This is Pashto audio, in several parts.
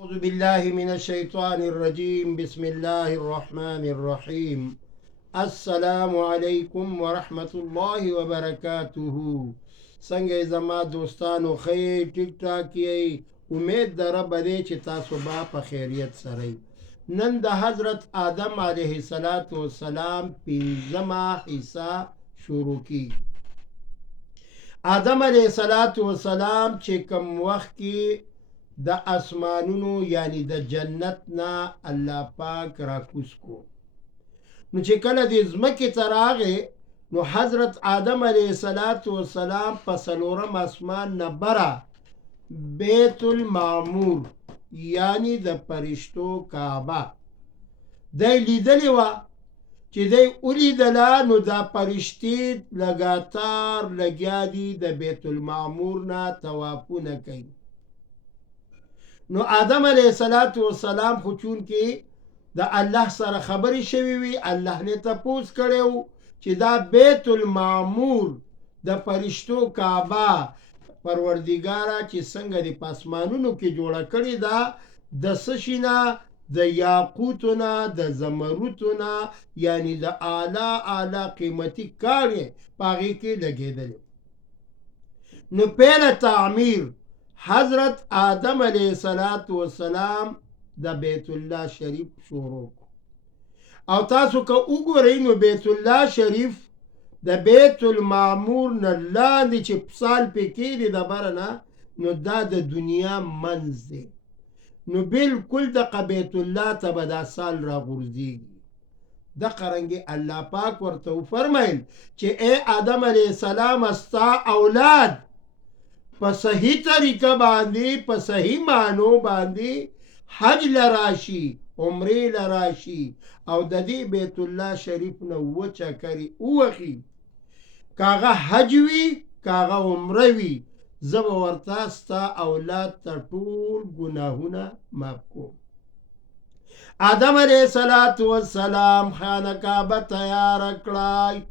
أعوذ بالله من الشيطان الرجيم بسم الله الرحمن الرحيم السلام علیکم ورحمة الله وبرکاته. څنګه زما دوستانو خیر ټیک ټاک یې؟ امید د رب دی چې تاسو به په خیریت سره. نن د حضرت آدم علیه السلام پنځمه حصہ شروع کی. آدم علیه السلام چې کوم وخت کې د اسمانونو یعنی د جنت نه الله پاک راکوز کو، نو چې کله د ځمکې ته راغی نو حضرت آدم علیه السلام په څلورم اسمان نه بره بیت المعمور یعنی د فرشتو کعبه دی لیدلې وه. چې دی ولیدله نو دا فرشتې لګاتار لګیا دي د بیت المعمور نه طوافونه کوي. نو آدم علیه السلام خو چون کې د الله سره خبرې شوي وي، الله نه تپوس کړی چې دا بیت المعمور د فرشتو کعبه پروردګاره چې څنګه د پاسمانونو کې جوړه کړې ده، د څه شي نه؟ د یاقوتو نه، د زمرودو نه، یعنی د اعلی قیمتي کاڼي په هغې کې لګېدلې. نو پیله تعمیر حضرت آدم علیه السلام د بیت الله شریف شروع کو. او تاسو که وګورئ نو بیت الله شریف د بیت المعمور نه لاندې چې سال پکې دی د بره نه، نو دا د دنیا منځ دی. نو بالکل دغه بیت الله ته به دا سال راغورځېږي. دغه رنګې الله پاک ورته وفرمیل چې ای آدم علیه السلام ستا اولاد په صحیح طریقه باندې په صحیح معنو باندې حج لراشي، عمرې لراشي، او د دې بیت الله شریف نه وچکرې ووخي، کاغه حج وي کاغه عمره وي، زه به ورته ستا اولاد ته ټول ګناهونه معاف کوم. آدم علیه السلام خانه کعبه تیاره کړه.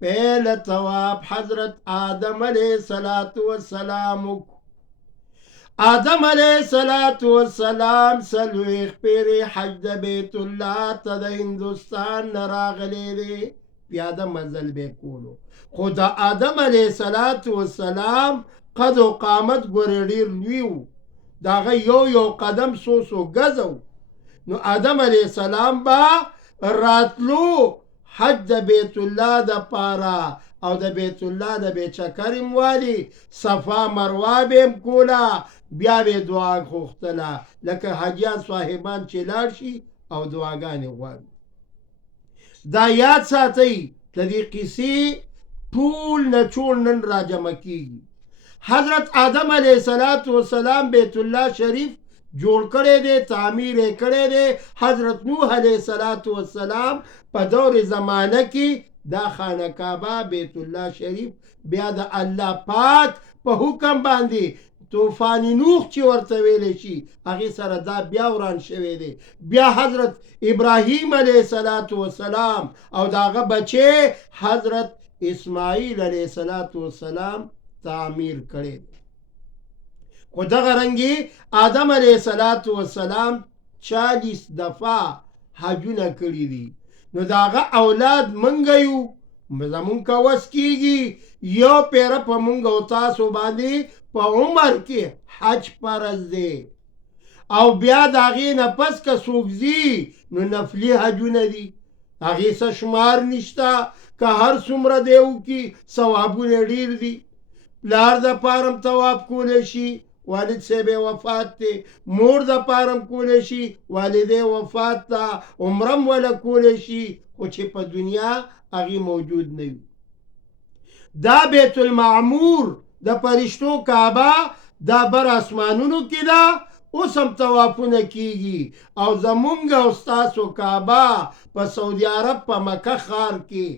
پہلا طواف حضرت آدم علیہ السلام آدم علیہ السلام سلویخ پیری حج د بیت اللہ تا د ہندوستان نراغلے دے پیاده مزل بے کولو. خود آدم علیہ السلام قد و قامت گوریڈیر لویو داغه یو قدم سو گزو. نو آدم علیہ السلام با راتلو حج د بیت الله د پاره او د بیت الله د بیچکریم والی صفا مروه بیم کولا، بیا به دعا غوښتله لکه حجیان صاحبان چې لاړ شي او دعاګانې غواړي. دا یاد ساتئ د دې قصې ټول نچوړ نن راجمع کیږي. حضرت آدم علیه السلام بیت الله شریف جوړ کړی دی، تعمیر یې کړی دی. حضرت نوح علیه السلام په دور زمانه کې دا خانه کعبه بیت الله شریف بیا د الله پاک په حکم باندې طوفان نوح چې ورته ویلی شي هغې سره دا بیا وران شوی دی. بیا حضرت ابراهیم علیه السلام او د هغه بچی حضرت اسماعیل علیه السلام تعمیر کړی دی. خو دغه رنګې آدم علیه السلام 40 دفعه حجونه کړي دي. نو د هغه اولاد منګه یو، زمونږ که وس کېږي یو پیره په مونږ او تاسو باندې په عمر کې حج فرض دی. او بیا د هغې نه پس که څوک ځي نو نفلي حجونه دي، هغې څه شمار نشته، که هر څومره دی وکړي ثوابونه ډېر دي. پلار د پارم طواف کولی شي، والد صاحب وفات ته، مور د پارم کولی شي، والده وفات ته، عمرم ولا کولی شي، خو چې په دنیا هغې موجود نه وي. دا بیت المعمور د فرشتو کعبه دا بر اسمانونو کې ده، اوس هم طوافونه کیږي. او زمونږ او ستاسو کعبه په سعودي عرب په مکه ښار کې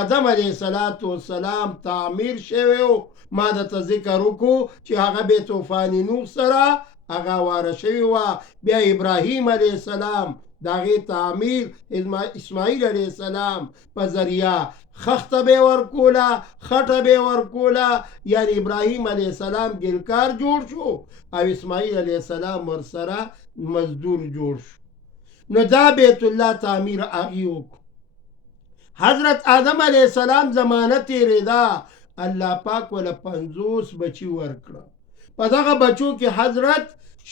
آدم علیه السلام تعمیر شوی و. ما درته ذکر وکړو چې هغه به طوفان نوح سره هغه واره شوې وه. بیا ابراهیم علیه السلام د هغې تعمیر اسماعیل علیه السلام په ذریعه خښته به یې ورکوله، خټه به یې ورکوله. یعنې ابراهیم علیه السلام ګلکار جوړ شو او اسماعیل علیه السلام ورسره مزدور جوړ شو. نو دا بیت الله تعمیر هغې وکړو. حضرت آدم علیه السلام زمانه تېرېده، الله پاک وله 50 بچي ورکړه. په دغه بچو کې حضرت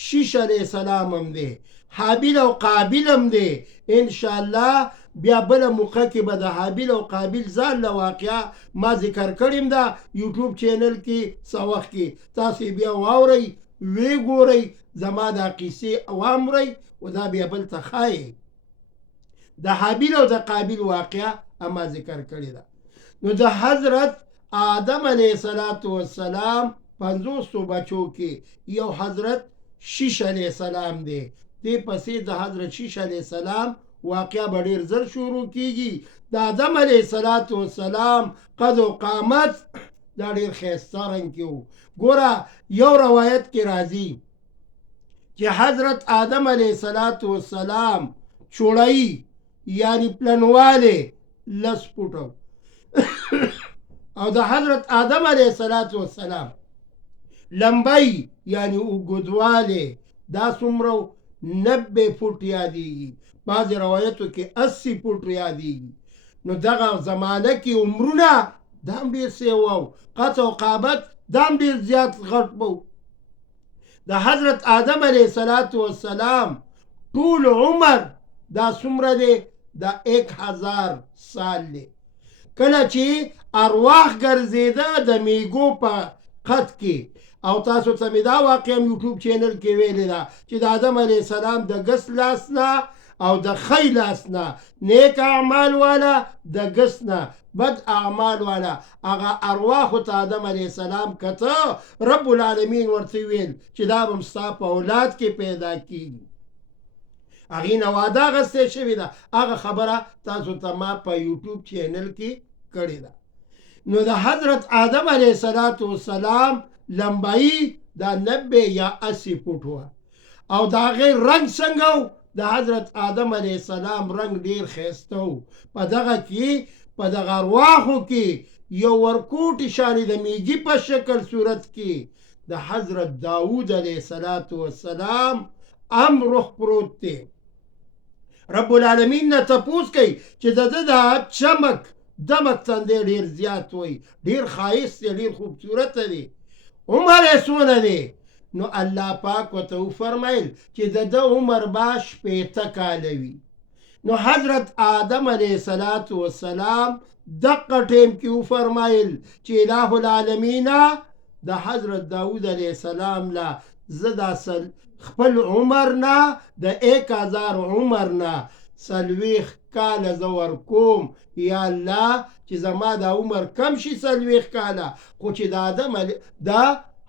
شیش علیه السلام هم دی، حابیل او قابیل هم دی. انشاءالله بیا بله موقع کې به د حابیل او قابیل ځان له واقعه ما ذکر کړیم ده یوټیوب چینل کې څه وخت کې، تاسو بیا واورئ، وی ګورئ، زما دا قیسې واورئ او دا بیا بل ته ښایي. د حابیل او د قابیل واقعه اما ذکر کړې ده. نو د حضرت آدم علیه السلام 50 بچو کې یو حضرت شیش علیه السلام دی. دې پسې د حضرت شیش علیه السلام واقعه به ډېر زر شروع کېږي. د آدم علیه السلام قد و قامت دا ډېر ښایسته رنګ کې و. ګوره یو روایت کې راځي چې حضرت آدم علیه السلام چوړی یعنی پلنواله 10 فوټه او د حضرت آدم علیه السلام لمبی یعنی اوږدواله دا څومره 90 فوټ یادېږي، بعضې روایتو کې 80 فوټ یادېږي. نو دغه زمانه کې عمرونه دا هم ډېر سیوا و، قطع و قامت دا هم ډېر زیات غټ به و. د حضرت آدم علیه السلام ټول عمر دا څومره دی؟ دا 1000 سال دی. کله چې ارواح ګرځېده د میږو په قد کې، او تاسو ته مې دا واقعه یوټیوب چینل کې ویلې ده چې د آدم علیه السلام د ګس لاس نه او د خی لاس نه نیک اعمال والا، د ګس نه بد اعمال والا، هغه ارواحو ته آدم علیه السلام کته، رب العالمین ورته ویل چې دا به ستا په اولاد کې پیدا کېږي. هغې نه وعده اخیستې شوې ده. هغه خبره تاسو ته ما په یوټیوب چینل کې کړې ده. نو د حضرت آدم علیه السلام لمبایی دا 90 یا 80 فوټ وه، او د هغې رنګ څنګه و؟ د حضرت آدم علیه السلام رنګ ډېر ښایسته و. په دغه کې په دغه ارواحو کې یو ورکوټي شانې د میږي په شکل صورت کې د حضرت داود علیه السلام هم روح پروت دی. رب العالمین نه تپوس کوي چې د ده دا چمک دمک تندی ډېر زیات وی، ډېر ښایست دی، ډېر خوبصورته دی. عمر یې څونه دی؟ نو الله پاک ورته وفرمیل چې د ده عمر به 80 کاله وي. نو حضرت آدم علیه السلام دقه ټیم کې وفرمیل چې اله العالمین د حضرت داود علیه السلام له زه دا خپل عمر نه د 1000 عمر نه 40 کاله زه ورکوم. یا الله چې زما دا عمر کم شي 40 کاله، خو چې د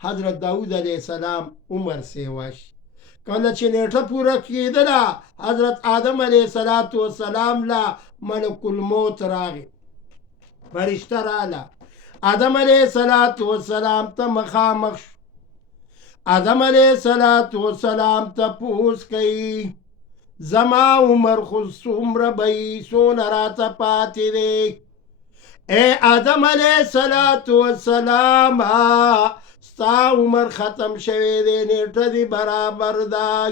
حضرت داود علیه السلام عمر سیوا شي. کله چې نیټه پوره کېدله حضرت آدم علیه السلام له ملک الموت راغی، فرشته راله، آدم علیه السلام ته مخامخ شو. آدم علیه السلام تپوس کوي زما عمر خو څومره به څونه راته پاتې دی؟ ای آدم علیه السلام ستا عمر ختم شوی دی، نیټه دی برابر دی.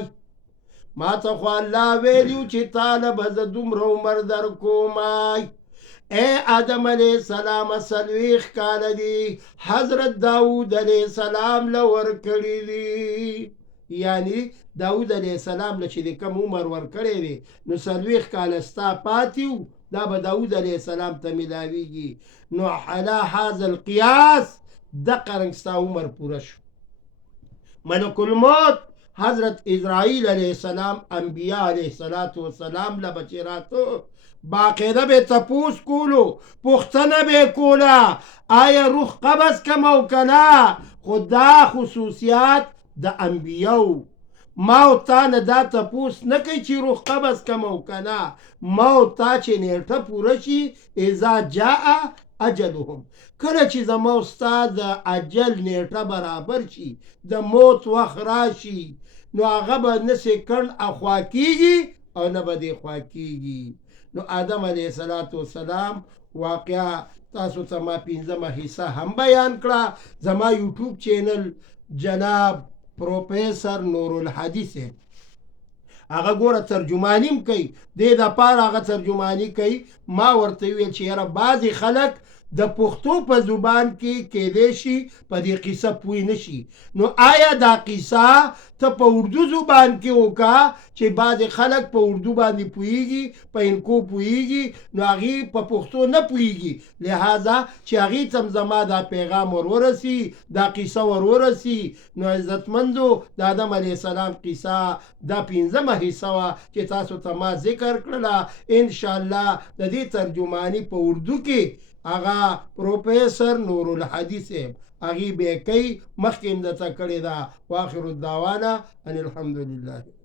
ما ته خو الله ویلیو چې تاله به زه دومره عمر در کومای. ای آدم علیه السلام 40 کاله دی حضرت داود علیه السلام له ورکړي دي. یعنی داود علیه السلام له چې د کم عمر ورکړی دی نو 40 کاله ستا پاتې و، دا به داود علیه السلام ته میلاویږي. نو علی هذا القیاس دقه رنګ ستا عمر پوره شو. ملک الموت حضرت اسرائیل علیه السلام انبیاء علیه السلام له بچې راته باقاعده به تپوس کولو، پوښتنه به کوله آیا روح قبض کم او که نه؟ خو دا خصوصیات د انبیاو. ما او تا نه دا تپوس نه کوي چې روح قبض کم او که نه. ما او تا چې نیټه پوره شي اذا جاء اجلهم، کله چې زما او ستا د اجل نیټه برابر شي، د موت وخت راشي، نو هغه به نه سیکنډ اخوا کېږي او نه به دې خوا کېږي. نو آدم علیه السلام واقعا تاسو ته ما 15مه حصہ هم بیان کړه. زما یوټیوب چینل جناب پروفیسر نورالهادي صاحب هغه ګوره ترجمانیم کوي، دې دپاره هغه ترجماني کوي. ما ورته وویل چې یاره بعضې خلک د پښتو په زبان کې کیدای شي په دې قصه پوه نه شي، نو آیا دا قصه ته په اردو زبان کې وکړه چې بعضې خلک په اردو باندې پوهیږي، په انکو پوهیږي، نو هغې په پښتو نه پوهیږي. لہذا چې هغې ته هم زما دا پیغام ورورسي، دا قصه ورورسي. نو عزتمندو د آدم علیه السلام قصه دا 15مه حصه وه چې تاسو ته ما ذکر کړله. انشاءالله د دې ترجماني په اردو کې هغه پروفیسر نورالهادي صاحب هغې به یې کوي، مخکې هم درته کړې ده. واخر الدعوانا ان الحمدلله.